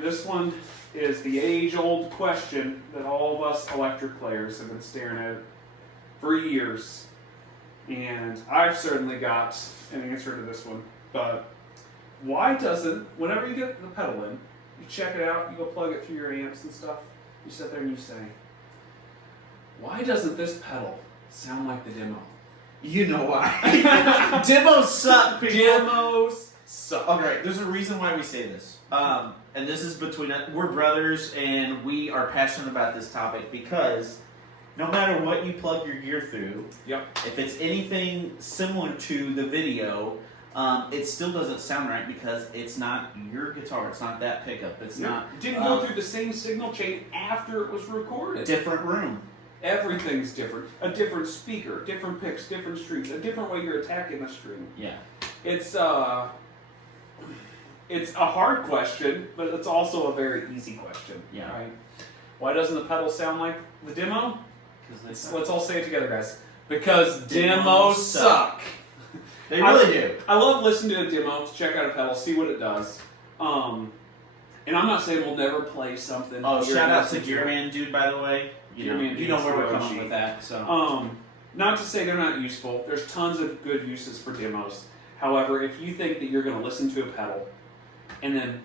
this one is the age-old question that all of us electric players have been staring at for years. And I've certainly got an answer to this one. But why doesn't, whenever you get the pedal in, you check it out, you go plug it through your amps and stuff, you sit there and you say, why doesn't this pedal sound like the demo? You know why. Demos suck, people. Demos suck. Okay, there's a reason why we say this. And this is between us. We're brothers, and we are passionate about this topic because no matter what you plug your gear through, if it's anything similar to the video, it still doesn't sound right because it's not your guitar. It's not that pickup. It's not. It didn't go through the same signal chain after it was recorded. Different room. Everything's different. A different speaker, different picks, different strings, a different way you're attacking the string. Yeah. It's a hard question, but it's also a very easy question. Yeah. Right? Why doesn't the pedal sound like the demo? Let's all say it together, guys. Because demos suck. They really do. I love listening to a demo to check out a pedal, see what it does. And I'm not saying we'll never play something. Oh, shout out to Gearman Dude, by the way. You know where we're coming with that. So. Not to say they're not useful. There's tons of good uses for demos. However, if you think that you're going to listen to a pedal and then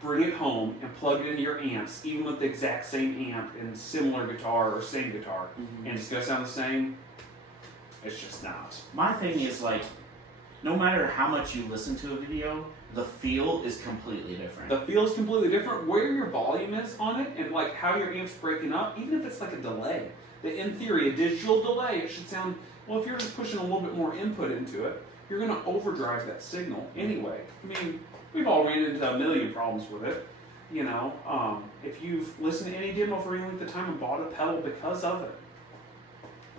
bring it home and plug it into your amps, even with the exact same amp and similar guitar or same guitar, and it's going to sound the same, it's just not. My thing is, like, no matter how much you listen to a video, the feel is completely different. The feel is completely different. Where your volume is on it and like how your amp's breaking up, even if it's like a delay. In theory, a digital delay, it should sound, well, if you're just pushing a little bit more input into it, you're going to overdrive that signal anyway. I mean, we've all ran into a million problems with it. You know, if you've listened to any demo for any length of time and bought a pedal because of it,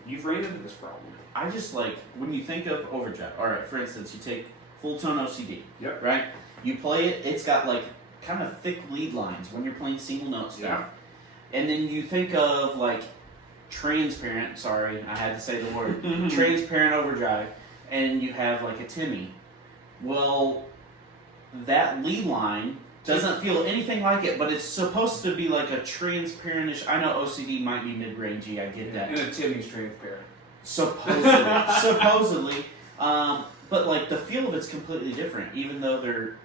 you've ran into this problem. I just like, when you think of overdrive, alright, for instance, you take full tone OCD, Yep. right? You play it, it's got like kind of thick lead lines when you're playing single note stuff. Yeah. And then you think of like transparent, sorry, I had to say the word, transparent overdrive, and you have like a Timmy. Well, that lead line doesn't feel anything like it, but it's supposed to be like a transparentish. I know OCD might be mid-rangey, I get that. And a Timmy's transparent. Supposedly. But like the feel of it's completely different, even though they're,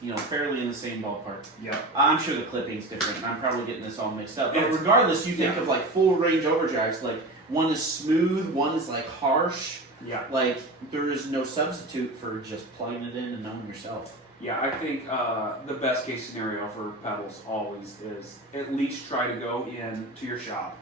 you know, fairly in the same ballpark. Yeah. I'm sure the clipping's different, and I'm probably getting this all mixed up. But regardless, you think of like full range overdrives, like one is smooth, one is like harsh. Yeah. Like there is no substitute for just plugging it in and knowing yourself. Yeah, I think the best case scenario for pedals always is at least try to go in to your shop.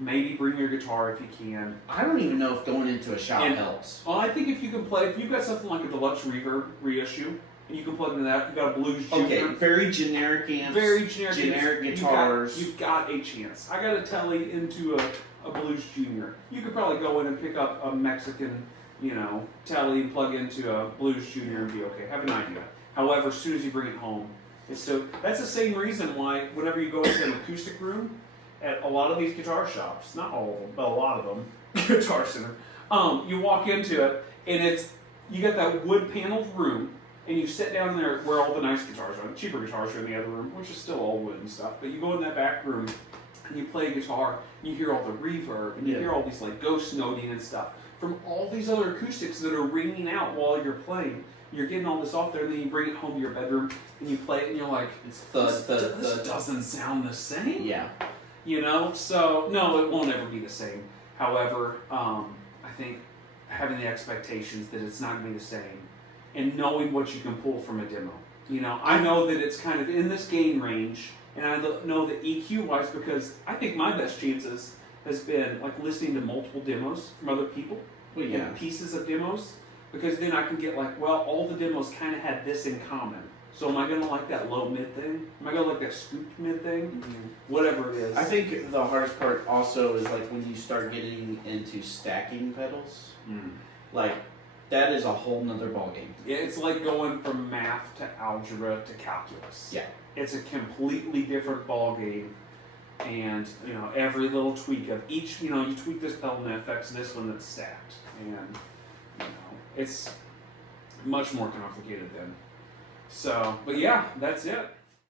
Maybe bring your guitar if you can. I don't even know if going into a shop helps. Well, I think if you can play, if you've got something like a deluxe reverb reissue, and you can plug into that, you've got a Blues Junior. Okay, very generic amps. Very generic guitars. You've got a chance. I got a telly into a Blues Junior. You could probably go in and pick up a Mexican, you know, telly and plug into a Blues Junior and be okay. Have an idea. However, as soon as you bring it home, it's so. That's the same reason why whenever you go into an acoustic room at a lot of these guitar shops, not all of them, but a lot of them, Guitar Center, you walk into it and you got that wood paneled room, and you sit down there where all the nice guitars are. The cheaper guitars are in the other room, which is still all wood and stuff. But you go in that back room and you play guitar, and you hear all the reverb, and you hear all these like ghost noting and stuff from all these other acoustics that are ringing out while you're playing. You're getting all this off there, and then you bring it home to your bedroom and you play it, and you're like, this doesn't sound the same. Yeah. You know, so no, it won't ever be the same. However, I think having the expectations that it's not going to be the same, and knowing what you can pull from a demo. You know, I know that it's kind of in this gain range, and I know that EQ-wise, because I think my best chances has been like listening to multiple demos from other people, and pieces of demos, because then I can get like, well, all the demos kind of had this in common. So am I going to like that low mid thing? Am I going to like that scooped mid thing? Mm-hmm. Whatever it is. I think the hardest part also is like when you start getting into stacking pedals. Like that is a whole nother ballgame. Yeah, it's like going from math to algebra to calculus. Yeah. It's a completely different ballgame. And, you know, every little tweak of each, you know, you tweak this pedal and it affects this one that's stacked. And, you know, it's much more complicated then. So, but yeah, that's it.